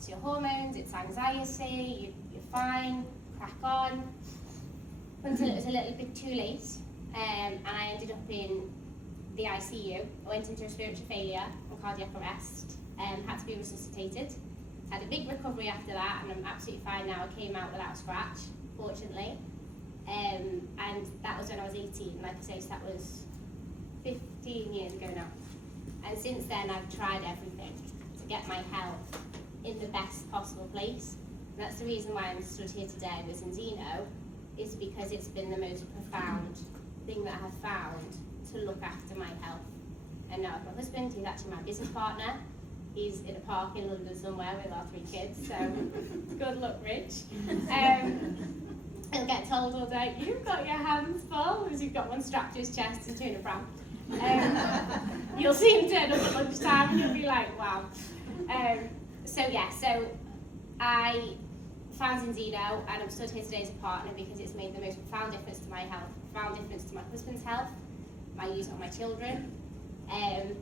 it's your hormones, it's anxiety, you're fine, crack on. Until it was a little bit too late, and I ended up in the ICU. I went into respiratory failure and cardiac arrest, had to be resuscitated. Had a big recovery after that, and I'm absolutely fine now. I came out without a scratch, fortunately. And that was when I was 18, like I say, so that was 15 years ago now. And since then, I've tried everything to get my health in the best possible place. And that's the reason why I'm stood here today with Zinzino, is because it's been the most profound thing that I have found to look after my health. And now my husband, he's actually my business partner. He's in a park in London somewhere with our 3 kids, so good luck, Rich. He'll get told all day, you've got your hands full, because you've got one strapped to his chest and 2 in a pram. You'll see him turn up at lunchtime and you'll be like, wow. So I found Zinzino, and I'm stood here today as a partner because it's made the most profound difference to my health, profound difference to my husband's health, my use on my children, and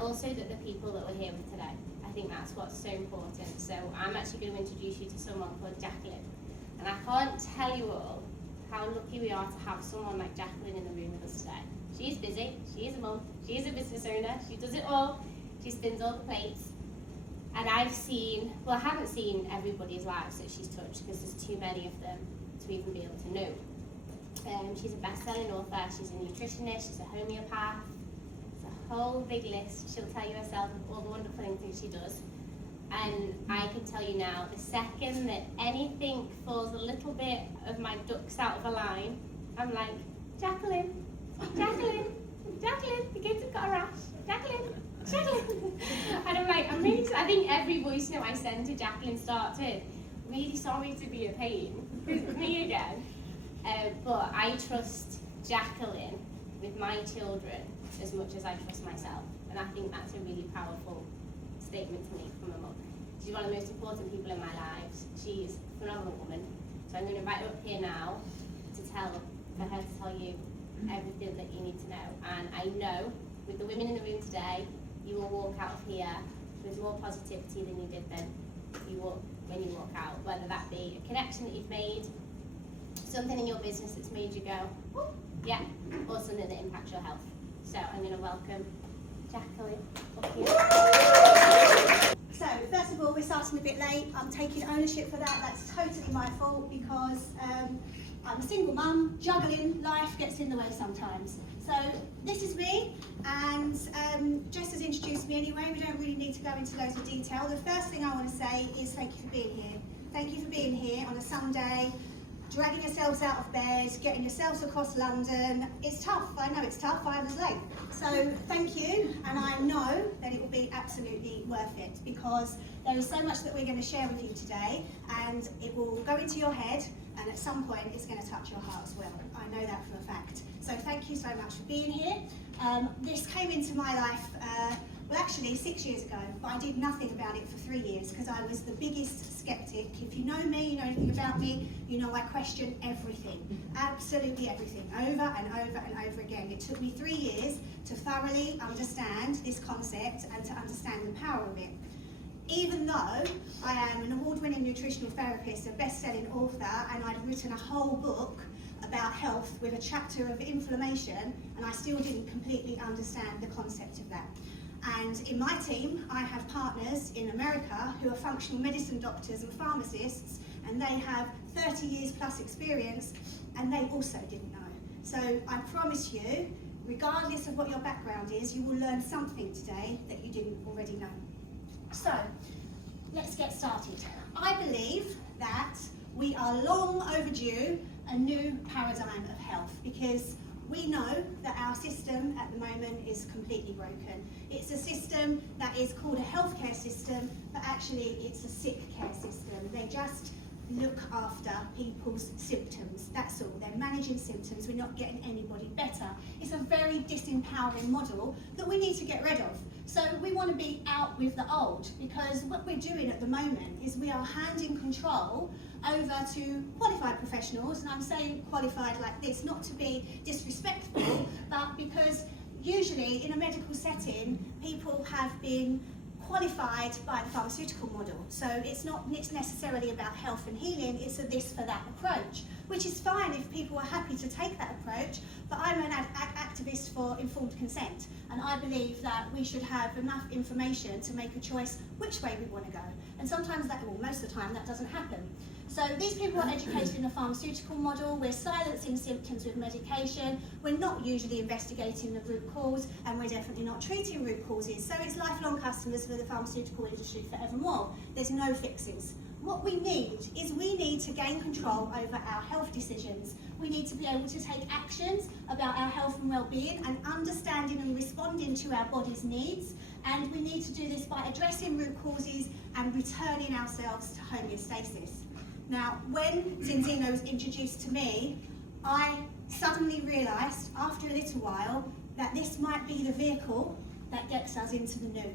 also that the people that we're here with today. I think that's what's so important. So I'm actually going to introduce you to someone called Jacqueline. And I can't tell you all how lucky we are to have someone like Jacqueline in the room with us today. She's busy, she is a mum, she is a business owner, she does it all, she spins all the plates. And I haven't seen everybody's lives that she's touched, because there's too many of them to even be able to know. She's a best-selling author, she's a nutritionist, she's a homeopath. It's a whole big list. She'll tell you herself all the wonderful things she does. And I can tell you now, the second that anything falls a little bit of my ducks out of a line, I'm like, Jacqueline, Jacqueline, Jacqueline, the kids have got a rash, Jacqueline. And I'm like, I think every voice note I send to Jacqueline starts with, really sorry to be a pain, it's me again. But I trust Jacqueline with my children as much as I trust myself. And I think that's a really powerful statement to make from a mum. She's one of the most important people in my lives. She's a phenomenal woman. So I'm going to invite her up here now for her to tell you everything that you need to know. And I know, with the women in the room today, you will walk out of here with more positivity than you did when you walk out, whether that be a connection that you've made, something in your business that's made you go, oh, yeah, or something that impacts your health. So I'm going to welcome Jacqueline up here. So, first of all, we're starting a bit late. I'm taking ownership for that. That's totally my fault, because I'm a single mum. Juggling life gets in the way sometimes. So this is me, and Jess has introduced me anyway. We don't really need to go into loads of detail. The first thing I want to say is thank you for being here. Thank you for being here on a Sunday, dragging yourselves out of bed, getting yourselves across London. It's tough, I know it's tough, I was late. So thank you, and I know that it will be absolutely worth it, because there is so much that we're going to share with you today, and it will go into your head, and at some point it's going to touch your heart as well. I know that for a fact. So thank you so much for being here. This came into my life, well actually 6 years ago, but I did nothing about it for 3 years because I was the biggest skeptic. If you know me, you know anything about me, you know I question everything, absolutely everything, over and over and over again. It took me 3 years to thoroughly understand this concept and to understand the power of it. Even though I am an award-winning nutritional therapist, a best-selling author, and I'd written a whole book about health with a chapter of inflammation, and I still didn't completely understand the concept of that. And in my team, I have partners in America who are functional medicine doctors and pharmacists, and they have 30 years plus experience, and they also didn't know. So I promise you, regardless of what your background is, you will learn something today that you didn't already know. So, let's get started. I believe that we are long overdue a new paradigm of health, because we know that our system at the moment is completely broken. It's a system that is called a healthcare system, but actually it's a sick care system. They just look after people's symptoms, that's all. They're managing symptoms, we're not getting anybody better. It's a very disempowering model that we need to get rid of. So we want to be out with the old, because what we're doing at the moment is we are handing control over to qualified professionals, and I'm saying qualified like this, not to be disrespectful, but because usually in a medical setting, people have been qualified by the pharmaceutical model. So it's not necessarily about health and healing, it's a this for that approach, which is fine if people are happy to take that approach, but I'm an activist for informed consent, and I believe that we should have enough information to make a choice which way we want to go. And sometimes that, well, most of the time that doesn't happen. So these people are educated in the pharmaceutical model, we're silencing symptoms with medication, we're not usually investigating the root cause, and we're definitely not treating root causes. So it's lifelong customers for the pharmaceutical industry forevermore. There's no fixes. What we need to gain control over our health decisions. We need to be able to take actions about our health and well-being and understanding and responding to our body's needs. And we need to do this by addressing root causes and returning ourselves to homeostasis. Now, when Zinzino was introduced to me, I suddenly realised after a little while that this might be the vehicle that gets us into the new.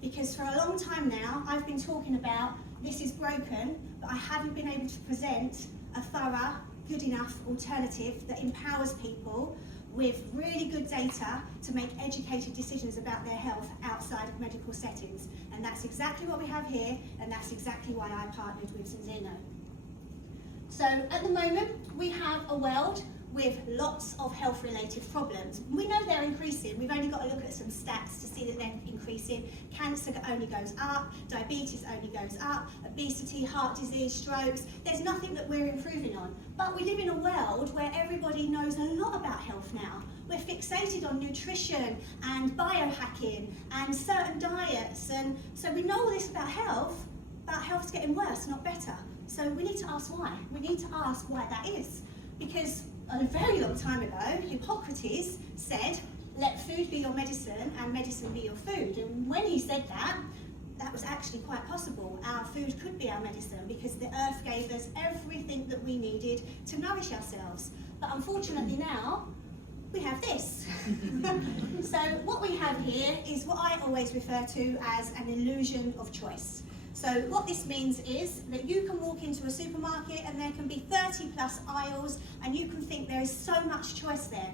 Because for a long time now, I've been talking about this is broken, but I haven't been able to present a thorough, good enough alternative that empowers people with really good data to make educated decisions about their health outside of medical settings. And that's exactly what we have here, and that's exactly why I partnered with Zinzino. So at the moment, we have a world with lots of health-related problems. We know they're increasing. We've only got to look at some stats to see that they're increasing. Cancer only goes up, diabetes only goes up, obesity, heart disease, strokes. There's nothing that we're improving on. But we live in a world where everybody knows a lot about health now. We're fixated on nutrition and biohacking and certain diets. And so we know all this about health, but health's getting worse, not better. So we need to ask why. We need to ask why that is. Because a very long time ago, Hippocrates said, let food be your medicine and medicine be your food. And when he said that, that was actually quite possible. Our food could be our medicine because the earth gave us everything that we needed to nourish ourselves. But unfortunately now, we have this. So what we have here is what I always refer to as an illusion of choice. So what this means is that you can walk into a supermarket and there can be 30 plus aisles and you can think there is so much choice there.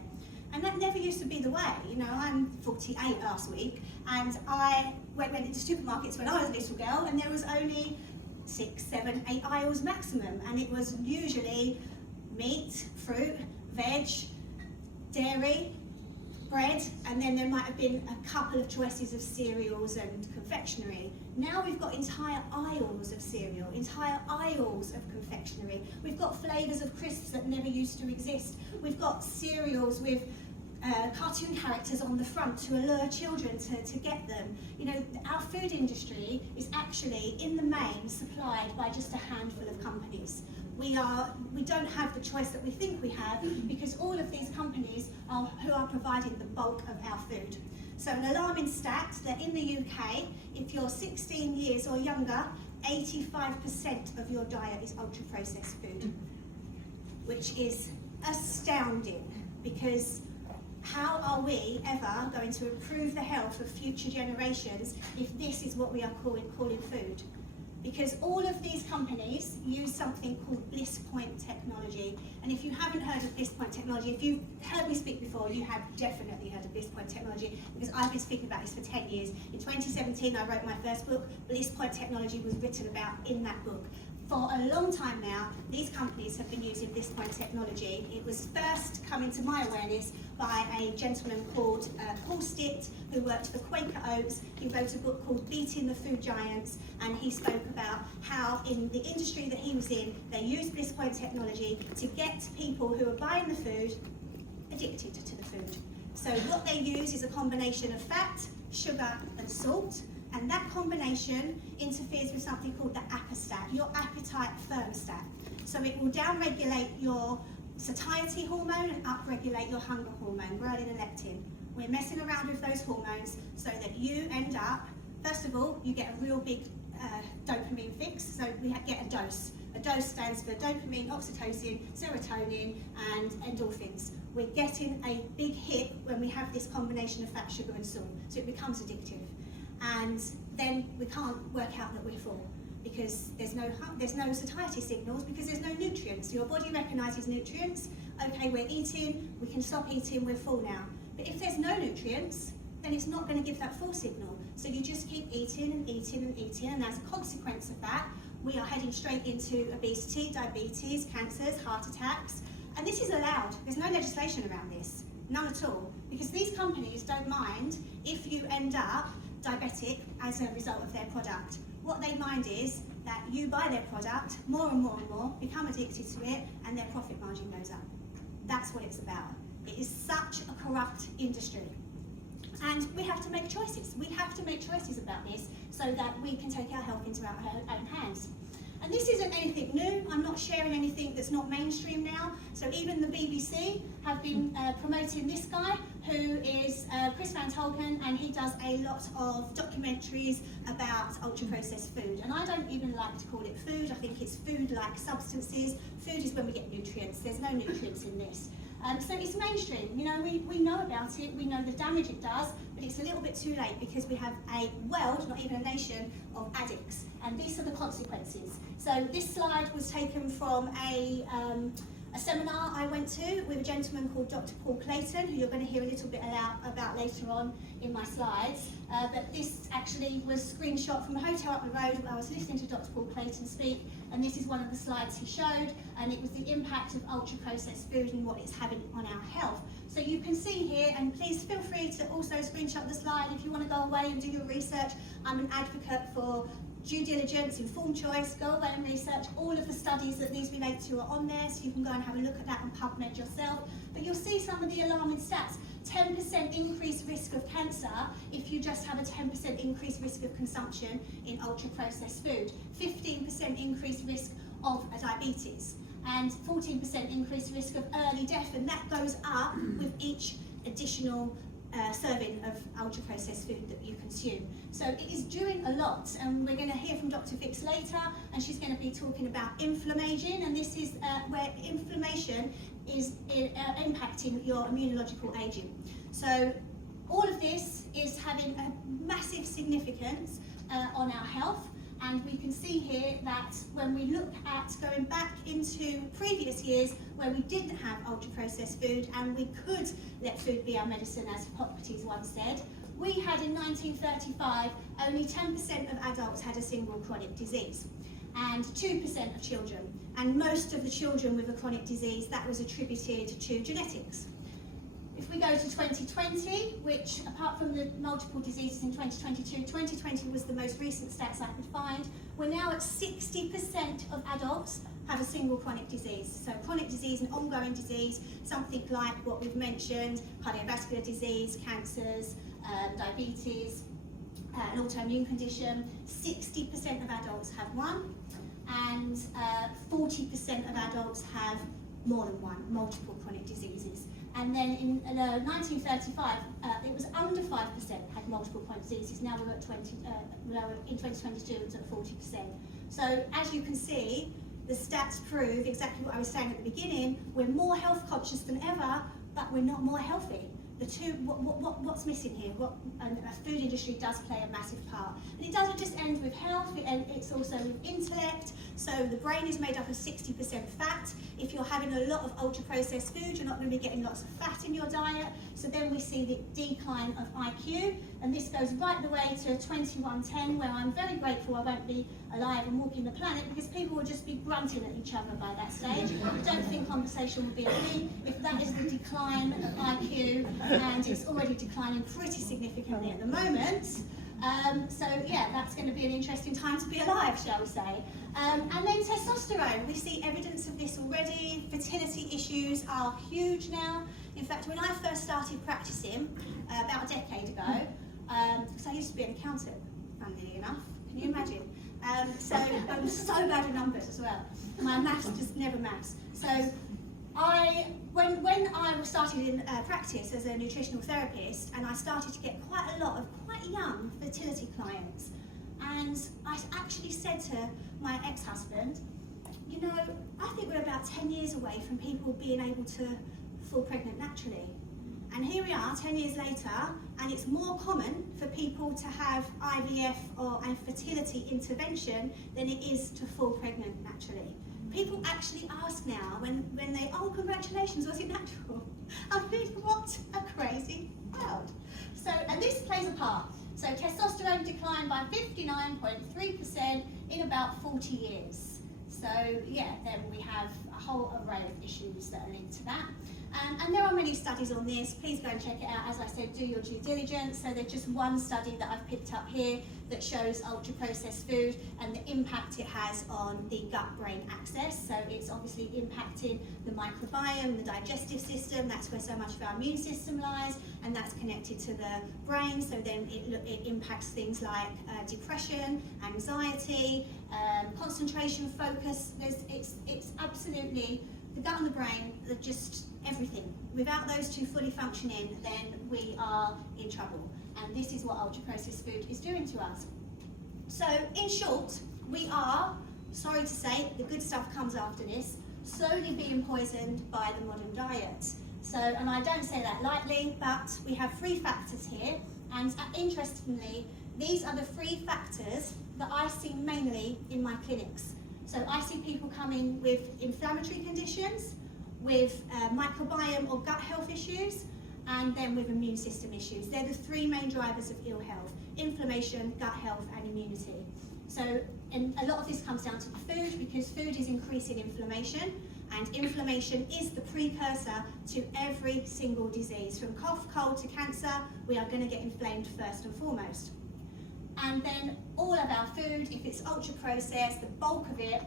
And that never used to be the way. You know, I'm 48 last week and I went into supermarkets when I was a little girl and there was only 6, 7, 8 aisles maximum, and it was usually meat, fruit, veg, dairy, bread, and then there might have been a couple of choices of cereals and confectionery. Now we've got entire aisles of cereal, entire aisles of confectionery. We've got flavours of crisps that never used to exist. We've got cereals with cartoon characters on the front to allure children to get them. You know, our food industry is actually, in the main, supplied by just a handful of companies. We don't have the choice that we think we have because all of these companies are who are providing the bulk of our food. So an alarming stat that in the UK, if you're 16 years or younger, 85% of your diet is ultra-processed food, which is astounding because how are we ever going to improve the health of future generations if this is what we are calling food? Because all of these companies use something called bliss point technology. And if you haven't heard of bliss point technology, if you've heard me speak before, you have definitely heard of bliss point technology because I've been speaking about this for 10 years. In 2017, I wrote my first book. Bliss point technology was written about in that book. For a long time now, these companies have been using bliss point technology. It was first come into my awareness by a gentleman called Paul Stitt, who worked for Quaker Oats. He wrote a book called Beating the Food Giants, and he spoke about how in the industry that he was in, they used bliss point technology to get people who are buying the food addicted to the food. So what they use is a combination of fat, sugar, and salt. And that combination interferes with something called the appestat, your appetite thermostat. So it will downregulate your satiety hormone and upregulate your hunger hormone, ghrelin and leptin. We're messing around with those hormones so that you end up, first of all, you get a real big dopamine fix, so we get a dose. A dose stands for dopamine, oxytocin, serotonin, and endorphins. We're getting a big hit when we have this combination of fat, sugar, and salt, so it becomes addictive. And then we can't work out that we're full because there's no satiety signals because there's no nutrients. So your body recognises nutrients. Okay, we're eating, we can stop eating, we're full now. But if there's no nutrients, then it's not going to give that full signal. So you just keep eating and eating and eating, and as a consequence of that, we are heading straight into obesity, diabetes, cancers, heart attacks. And this is allowed. There's no legislation around this, none at all, because these companies don't mind if you end up diabetic as a result of their product. What they mind is that you buy their product more and more and more, become addicted to it, and their profit margin goes up. That's what it's about. It is such a corrupt industry. And we have to make choices. We have to make choices about this so that we can take our health into our own hands. And this isn't anything new. I'm not sharing anything that's not mainstream now. So even the BBC have been promoting this guy, who is Chris Van Tolken, and he does a lot of documentaries about ultra-processed food. And I don't even like to call it food. I think it's food-like substances. Food is when we get nutrients. There's no nutrients in this. So it's mainstream. You know, we know about it. We know the damage it does, but it's a little bit too late because we have a world, not even a nation, of addicts. And these are the consequences. So this slide was taken from a seminar I went to with a gentleman called Dr. Paul Clayton, who you're going to hear a little bit about later on in my slides. But this actually was a screenshot from a hotel up the road where I was listening to Dr. Paul Clayton speak, and this is one of the slides he showed, and it was the impact of ultra-processed food and what it's having on our health. So you can see here, and please feel free to also screenshot the slide if you want to go away and do your research. I'm an advocate for due diligence, informed choice. Go away and research. All of the studies that these relate to are on there, so you can go and have a look at that and PubMed yourself. But you'll see some of the alarming stats. 10% increased risk of cancer if you just have a 10% increased risk of consumption in ultra-processed food. 15% increased risk of diabetes, and 14% increased risk of early death, and that goes up with each additional serving of ultra-processed food that you consume. So it is doing a lot, and we're going to hear from Dr. Fix later, and she's going to be talking about inflammation, and this is where inflammation is impacting your immunological aging. So all of this is having a massive significance on our health. And we can see here that when we look at going back into previous years where we didn't have ultra-processed food and we could let food be our medicine, as Hippocrates once said, we had in 1935 only 10% of adults had a single chronic disease and 2% of children. And most of the children with a chronic disease, that was attributed to genetics. If we go to 2020, which apart from the multiple diseases in 2022, 2020 was the most recent stats I could find, we're now at 60% of adults have a single chronic disease. So chronic disease, an ongoing disease, something like what we've mentioned, cardiovascular disease, cancers, diabetes, an autoimmune condition. 60% of adults have one, and 40% of adults have more than one, multiple chronic diseases. And then in 1935, it was under 5% had multiple chronic diseases. Now we're at in 2022, it's at 40%. So as you can see, the stats prove exactly what I was saying at the beginning. We're more health conscious than ever, but we're not more healthy. The two, what's missing here? And the food industry does play a massive part. And it doesn't just end with health, it's also with intellect. So the brain is made up of 60% fat. If you're having a lot of ultra-processed food, you're not going to be getting lots of fat in your diet. So then we see the decline of IQ. And this goes right the way to 2110, where I'm very grateful I won't be alive and walking the planet, because people will just be grunting at each other by that stage. I don't think conversation will be a thing if that is the decline of IQ, and it's already declining pretty significantly at the moment. So yeah, that's going to be an interesting time to be alive, shall we say. And then testosterone, we see evidence of this already. Fertility issues are huge now. In fact, when I first started practicing about a decade ago, because I used to be an accountant, funnily enough, can you imagine? So I was so bad at numbers as well. My maths just never maths. So when I started in practice as a nutritional therapist, and I started to get quite a lot of quite young fertility clients, and I actually said to my ex-husband, you know, I think we're about 10 years away from people being able to fall pregnant naturally. And here we are 10 years later, and it's more common for people to have IVF or a fertility intervention than it is to fall pregnant naturally. People actually ask now when they, oh, congratulations, was it natural? I think, what a crazy world. So, and this plays a part. So testosterone declined by 59.3% in about 40 years. So yeah, then we have a whole array of issues that are linked to that. And there are many studies on this. Please go and check it out. As I said, do your due diligence. So there's just one study that I've picked up here that shows ultra-processed food and the impact it has on the gut-brain axis. So it's obviously impacting the microbiome, the digestive system. That's where so much of our immune system lies, and that's connected to the brain. So then it impacts things like depression, anxiety, concentration, focus. It's absolutely, the gut and the brain are just everything. Without those two fully functioning, then we are in trouble. And this is what ultra-processed food is doing to us. So in short, we are, sorry to say, the good stuff comes after this, slowly being poisoned by the modern diet. So, and I don't say that lightly, but we have 3 factors here. And interestingly, these are the 3 factors that I see mainly in my clinics. So I see people coming with inflammatory conditions, with microbiome or gut health issues, and then with immune system issues. They're the 3 main drivers of ill health: inflammation, gut health, and immunity. So, and a lot of this comes down to the food, because food is increasing inflammation, and inflammation is the precursor to every single disease. From cough, cold to cancer, we are going to get inflamed first and foremost. And then all of our food, if it's ultra processed, the bulk of it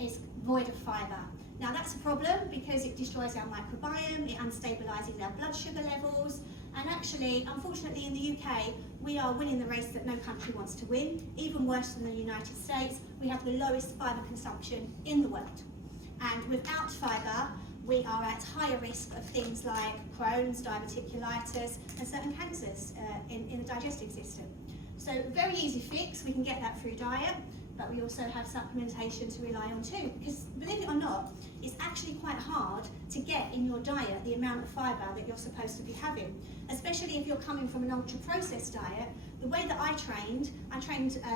is void of fibre. Now that's a problem because it destroys our microbiome, it unstabilises our blood sugar levels, and actually, unfortunately in the UK, we are winning the race that no country wants to win. Even worse than the United States, we have the lowest fibre consumption in the world. And without fibre, we are at higher risk of things like Crohn's, diverticulitis, and certain cancers in the digestive system. So very easy fix, we can get that through diet, but we also have supplementation to rely on too, because believe it or not, it's actually quite hard to get in your diet the amount of fibre that you're supposed to be having, especially if you're coming from an ultra-processed diet. The way that I trained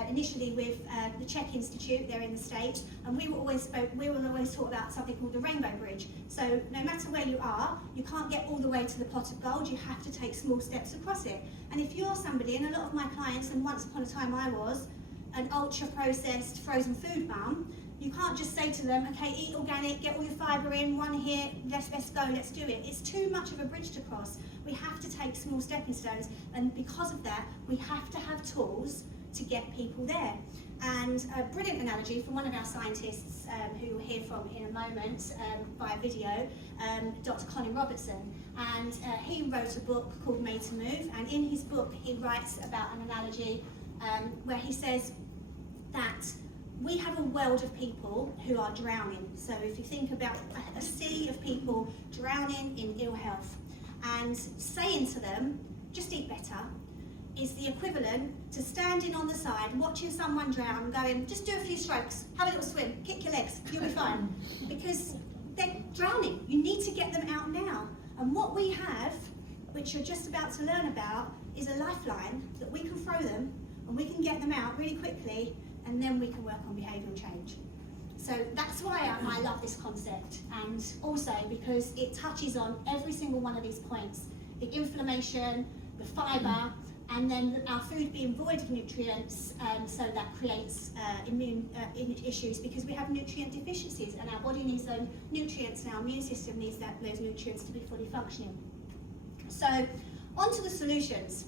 initially with the Czech Institute there in the States, and we were always taught about something called the rainbow bridge. So no matter where you are, you can't get all the way to the pot of gold, you have to take small steps across it. And if you're somebody, and a lot of my clients, and once upon a time I was, an ultra-processed frozen food mum, you can't just say to them, okay, eat organic, get all your fibre in, one here, let's go, let's do it. It's too much of a bridge to cross. We have to take small stepping stones, and because of that, we have to have tools to get people there. And a brilliant analogy from one of our scientists who you'll hear from in a moment via video, Dr. Colin Robertson, and he wrote a book called Made to Move, and in his book he writes about an analogy where he says that we have a world of people who are drowning. So if you think about a sea of people drowning in ill health, and saying to them, just eat better, is the equivalent to standing on the side, watching someone drown, going, just do a few strokes, have a little swim, kick your legs, you'll be fine. Because they're drowning, you need to get them out now. And what we have, which you're just about to learn about, is a lifeline that we can throw them, and we can get them out really quickly, and then we can work on behavioural change. So that's why I love this concept, and also because it touches on every single one of these points: the inflammation, the fibre, and then our food being void of nutrients, so that creates immune issues, because we have nutrient deficiencies, and our body needs those nutrients, and our immune system needs those nutrients to be fully functioning. So on to the solutions.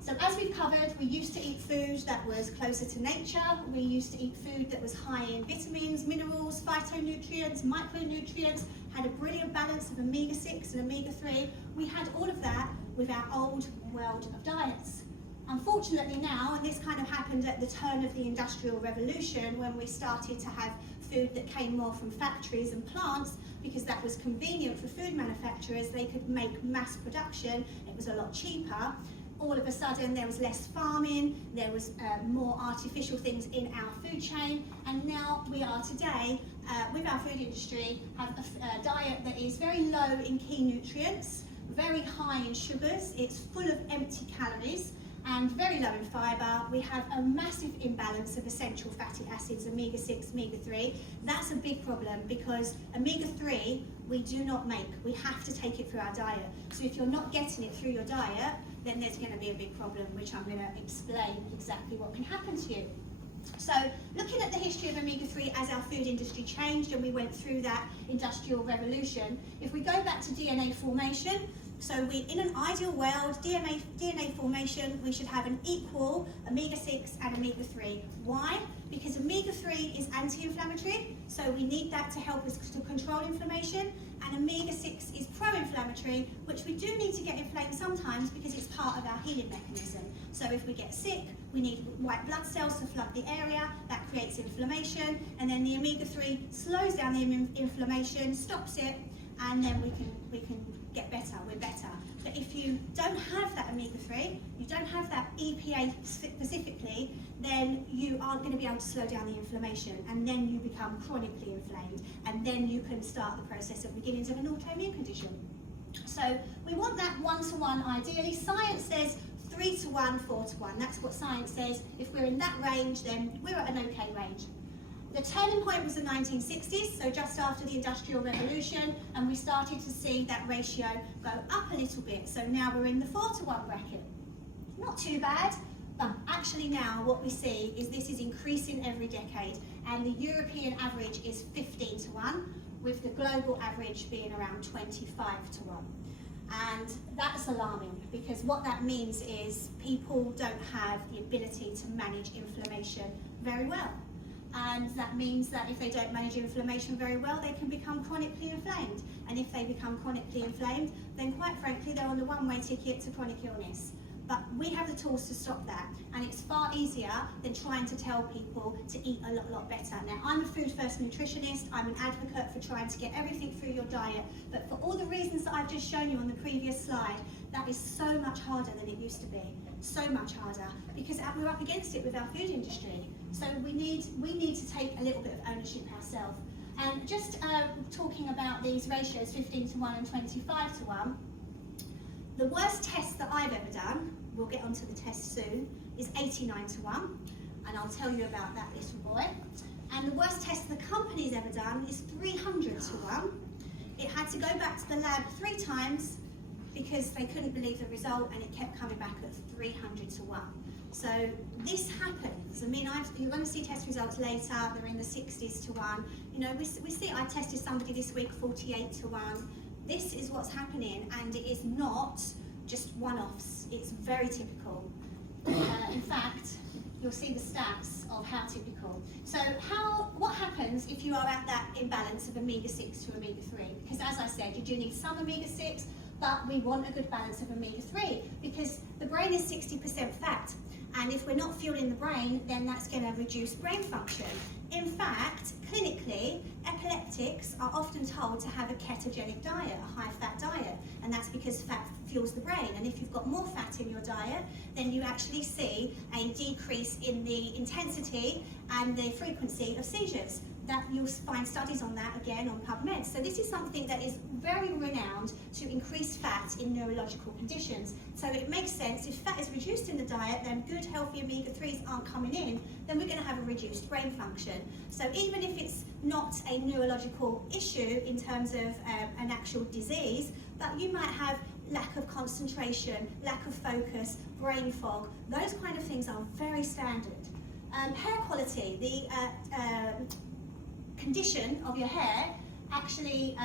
So as we've covered, we used to eat food that was closer to nature. We used to eat food that was high in vitamins, minerals, phytonutrients, micronutrients, had a brilliant balance of omega-6 and omega-3. We had all of that with our old world of diets. Unfortunately now, and this kind of happened at the turn of the Industrial Revolution, when we started to have food that came more from factories and plants, because that was convenient for food manufacturers, they could make mass production, it was a lot cheaper. All of a sudden there was less farming, there was more artificial things in our food chain, and now we are today, with our food industry, have a diet that is very low in key nutrients, very high in sugars, it's full of empty calories, and very low in fibre. We have a massive imbalance of essential fatty acids, omega-6, omega-3. That's a big problem, because omega-3 we do not make. We have to take it through our diet. So if you're not getting it through your diet, then there's going to be a big problem, which I'm going to explain exactly what can happen to you. So looking at the history of omega-3 as our food industry changed and we went through that industrial revolution, if we go back to DNA formation, so in an ideal world, DNA formation, we should have an equal omega-6 and omega-3. Why? Because omega-3 is anti-inflammatory, so we need that to help us to control inflammation, and omega-6 is pro-inflammatory, which we do need to get inflamed sometimes because it's part of our healing mechanism. So if we get sick, we need white blood cells to flood the area, that creates inflammation, and then the omega-3 slows down the inflammation, stops it, and then we can get better, we're better. But if you don't have that omega-3, you don't have that EPA specifically, then you aren't going to be able to slow down the inflammation, and then you become chronically inflamed, and then you can start the process of beginnings of an autoimmune condition. So we want that 1-to-1 ideally. Science says 3-to-1, 4-to-1. That's what science says. If we're in that range, then we're at an okay range. The turning point was the 1960s, so just after the Industrial Revolution, and we started to see that ratio go up a little bit. So now we're in the 4-to-1 bracket. Not too bad, but actually now what we see is this is increasing every decade, and the European average is 15-to-1, with the global average being around 25-to-1. And that's alarming, because what that means is people don't have the ability to manage inflammation very well. And that means that if they don't manage inflammation very well, they can become chronically inflamed. And if they become chronically inflamed, then quite frankly, they're on the one-way ticket to chronic illness. But we have the tools to stop that, and it's far easier than trying to tell people to eat a lot better. Now, I'm a food-first nutritionist. I'm an advocate for trying to get everything through your diet, but for all the reasons that I've just shown you on the previous slide, that is so much harder than it used to be. So much harder, because we're up against it with our food industry. So we need to take a little bit of ownership ourselves. And just talking about these ratios, 15-to-1 and 25-to-1, the worst test that I've ever done, we'll get onto the test soon, is 89-to-1, and I'll tell you about that little boy. And the worst test the company's ever done is 300-to-1. It had to go back to the lab 3 times because they couldn't believe the result, and it kept coming back at 300-to-1. So this happens. I mean, you're going to see test results later. They're in the 60s-to-1. You know, we see. I tested somebody this week 48-to-1. This is what's happening, and it is not just one-offs. It's very typical. In fact, you'll see the stats of how typical. So what happens if you are at that imbalance of omega-6 to omega-3? Because as I said, you do need some omega-6, but we want a good balance of omega-3 because the brain is 60% fat. And if we're not fueling the brain, then that's going to reduce brain function. In fact, clinically, epileptics are often told to have a ketogenic diet, a high-fat diet, and that's because fat fuels the brain. And if you've got more fat in your diet, then you actually see a decrease in the intensity and the frequency of seizures. That you'll find studies on that again on PubMed. So this is something that is very renowned to increase fat in neurological conditions. So it makes sense, if fat is reduced in the diet, then good healthy omega-3s aren't coming in, then we're going to have a reduced brain function. So even if it's not a neurological issue in terms of an actual disease, but you might have lack of concentration, lack of focus, brain fog, those kind of things are very standard. Hair quality, the condition of your hair actually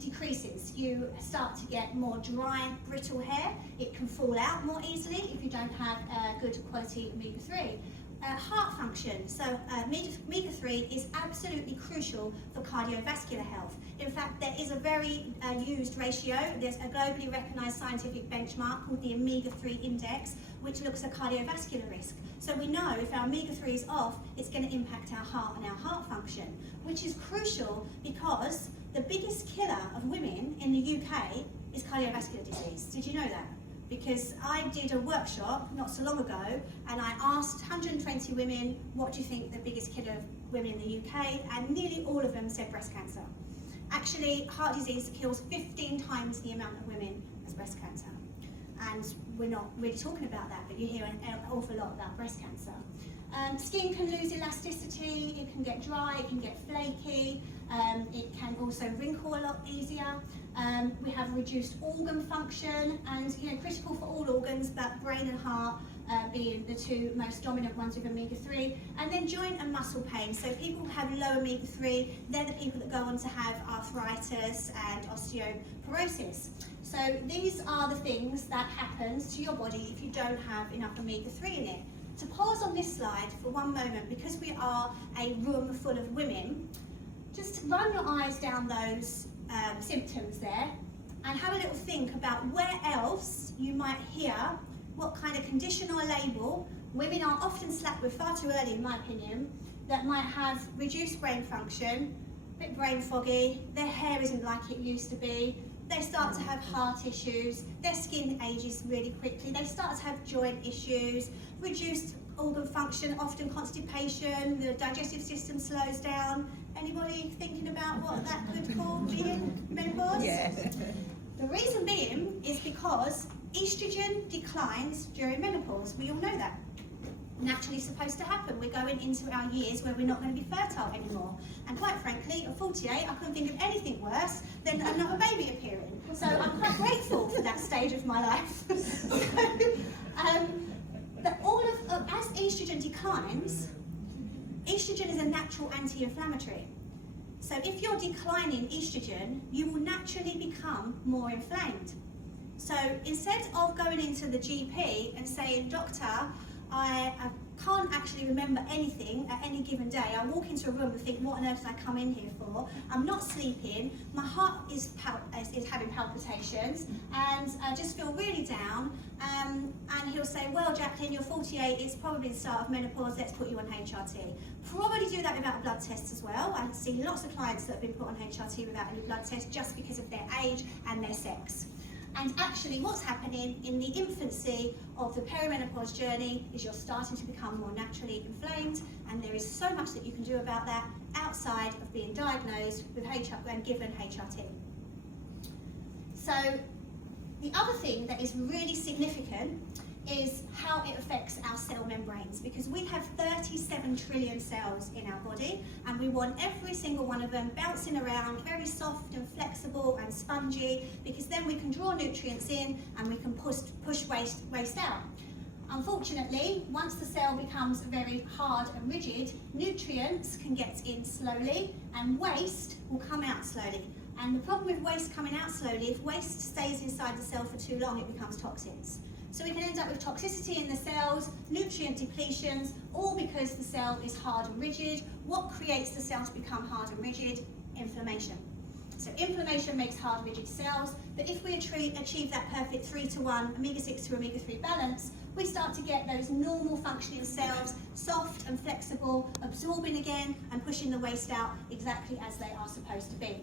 decreases. You start to get more dry, brittle hair. It can fall out more easily if you don't have good quality omega-3. Heart function, so omega-3 is absolutely crucial for cardiovascular health. In fact, there is a very used ratio. There's a globally recognized scientific benchmark called the omega-3 index, which looks at cardiovascular risk. So we know if our omega-3 is off, it's going to impact our heart and our heart function, which is crucial because the biggest killer of women in the UK is cardiovascular disease. Did you know that? Because I did a workshop not so long ago, and I asked 120 women, what do you think the biggest killer of women in the UK? And nearly all of them said breast cancer. Actually, heart disease kills 15 times the amount of women as breast cancer. And we're not really talking about that, but you hear an awful lot about breast cancer. Skin can lose elasticity, it can get dry, it can get flaky, it can also wrinkle a lot easier. We have reduced organ function, and critical for all organs, but brain and heart being the two most dominant ones with omega-3, and then joint and muscle pain. So people who have low omega-3, they're the people that go on to have arthritis and osteoporosis. So these are the things that happens to your body if you don't have enough omega-3 in it. To pause on this slide for one moment, because we are a room full of women, just run your eyes down those symptoms there and have a little think about where else you might hear what kind of condition or label women are often slapped with far too early, in my opinion, that might have reduced brain function, a bit brain foggy, their hair isn't like it used to be, they start to have heart issues, their skin ages really quickly, they start to have joint issues, reduced organ function, often constipation, the digestive system slows down. Anybody thinking about what that could cause being menopause? Yes. The reason being is because estrogen declines during menopause. We all know that. Naturally supposed to happen. We're going into our years where we're not going to be fertile anymore. And quite frankly, at 48, I couldn't think of anything worse than another baby appearing. So I'm quite grateful for that stage of my life. As estrogen declines, estrogen is a natural anti-inflammatory. So if you're declining estrogen, you will naturally become more inflamed. So instead of going into the GP and saying, doctor, I can't actually remember anything at any given day. I walk into a room and think, what on earth did I come in here for? I'm not sleeping, my heart is having palpitations, and I just feel really down. And he'll say, well, Jacqueline, you're 48, it's probably the start of menopause, let's put you on HRT. Probably do that without a blood test as well. I've seen lots of clients that have been put on HRT without any blood test just because of their age and their sex. And actually what's happening in the infancy of the perimenopause journey is you're starting to become more naturally inflamed, and there is so much that you can do about that outside of being diagnosed with and given HRT. So the other thing that is really significant is how it affects our cell membranes, because we have 37 trillion cells in our body, and we want every single one of them bouncing around, very soft and flexible and spongy, because then we can draw nutrients in and we can push waste out. Unfortunately, once the cell becomes very hard and rigid, nutrients can get in slowly and waste will come out slowly. And the problem with waste coming out slowly, if waste stays inside the cell for too long, it becomes toxins. So we can end up with toxicity in the cells, nutrient depletions, all because the cell is hard and rigid. What creates the cell to become hard and rigid? Inflammation. So inflammation makes hard, rigid cells, but if we achieve that perfect 3-to-1 omega-6 to omega-3 balance, we start to get those normal functioning cells, soft and flexible, absorbing again and pushing the waste out exactly as they are supposed to be.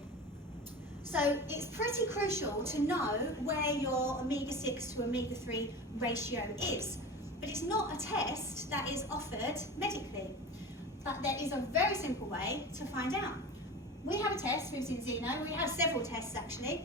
So it's pretty crucial to know where your omega-6 to omega-3 ratio is. But it's not a test that is offered medically. But there is a very simple way to find out. We have a test with Zinzino. We have several tests actually,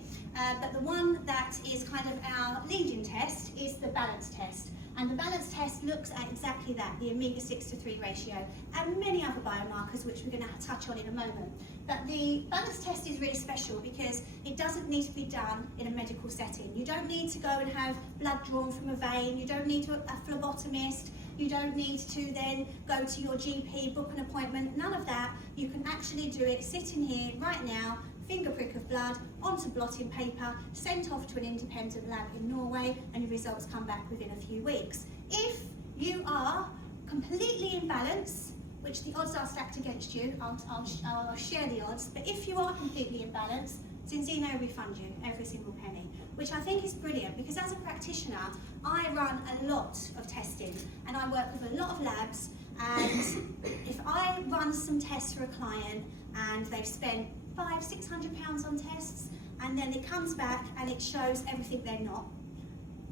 but the one that is kind of our leading test is the balance test. And the balance test looks at exactly that, the omega-6 to 3 ratio, and many other biomarkers which we're going to touch on in a moment. But the balance test is really special because it doesn't need to be done in a medical setting. You don't need to go and have blood drawn from a vein, you don't need a phlebotomist, you don't need to then go to your GP, book an appointment, none of that. You can actually do it sitting here right now, finger prick of blood onto blotting paper, sent off to an independent lab in Norway, and your results come back within a few weeks. If you are completely in balance, which the odds are stacked against you, I'll share the odds, but if you are completely in balance, Zinzino refund you every single penny, which I think is brilliant because as a practitioner, I run a lot of testing and I work with a lot of labs, and if I run some tests for a client and they've spent £500–600 on tests, and then it comes back and it shows everything they're not,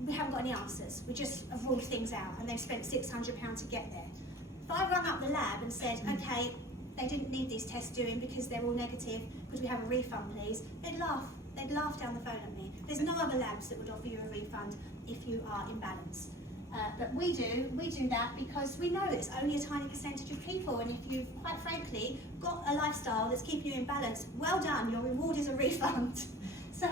we haven't got any answers. We just have ruled things out and they've spent £600 to get there. If I rung up the lab and said, okay, they didn't need these tests doing because they're all negative, could we have a refund please? They'd laugh. They'd laugh down the phone at me. There's no other labs that would offer you a refund if you are in balance. But we do that because we know it's only a tiny percentage of people, and if you've, quite frankly, got a lifestyle that's keeping you in balance, well done, your reward is a refund. So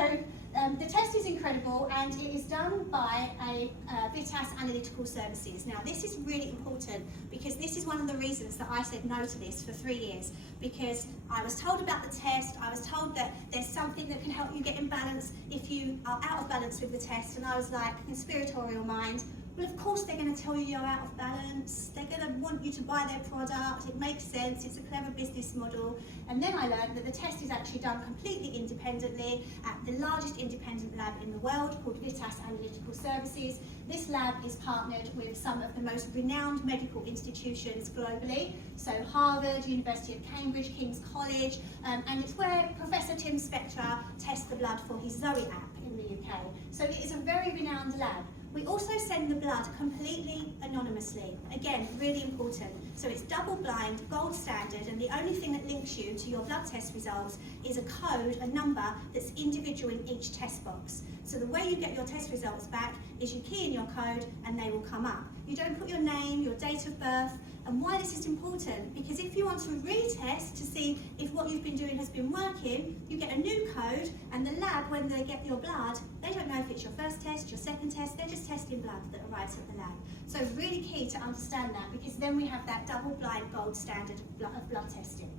the test is incredible, and it is done by a Vitas Analytical Services. Now this is really important because this is one of the reasons that I said no to this for 3 years, because I was told about the test, I was told that there's something that can help you get in balance if you are out of balance with the test, and I was like, conspiratorial mind. Well, of course they're going to tell you you're out of balance, they're going to want you to buy their product, it makes sense, it's a clever business model. And then I learned that the test is actually done completely independently at the largest independent lab in the world called Vitas Analytical Services. This lab is partnered with some of the most renowned medical institutions globally, so Harvard, University of Cambridge, King's College, and it's where Professor Tim Spector tests the blood for his Zoe app in the UK. So it is a very renowned lab. We also send the blood completely anonymously. Again, really important. So it's double-blind, gold standard, and the only thing that links you to your blood test results is a code, a number, that's individual in each test box. So the way you get your test results back is you key in your code and they will come up. You don't put your name, your date of birth, and why this is important, because if you want to retest to see if what you've been doing has been working, you get a new code, and the lab, when they get your blood, they don't know if it's your first test, your second test, they're just testing blood that arrives at the lab. So really key to understand that, because then we have that double-blind gold standard of blood testing.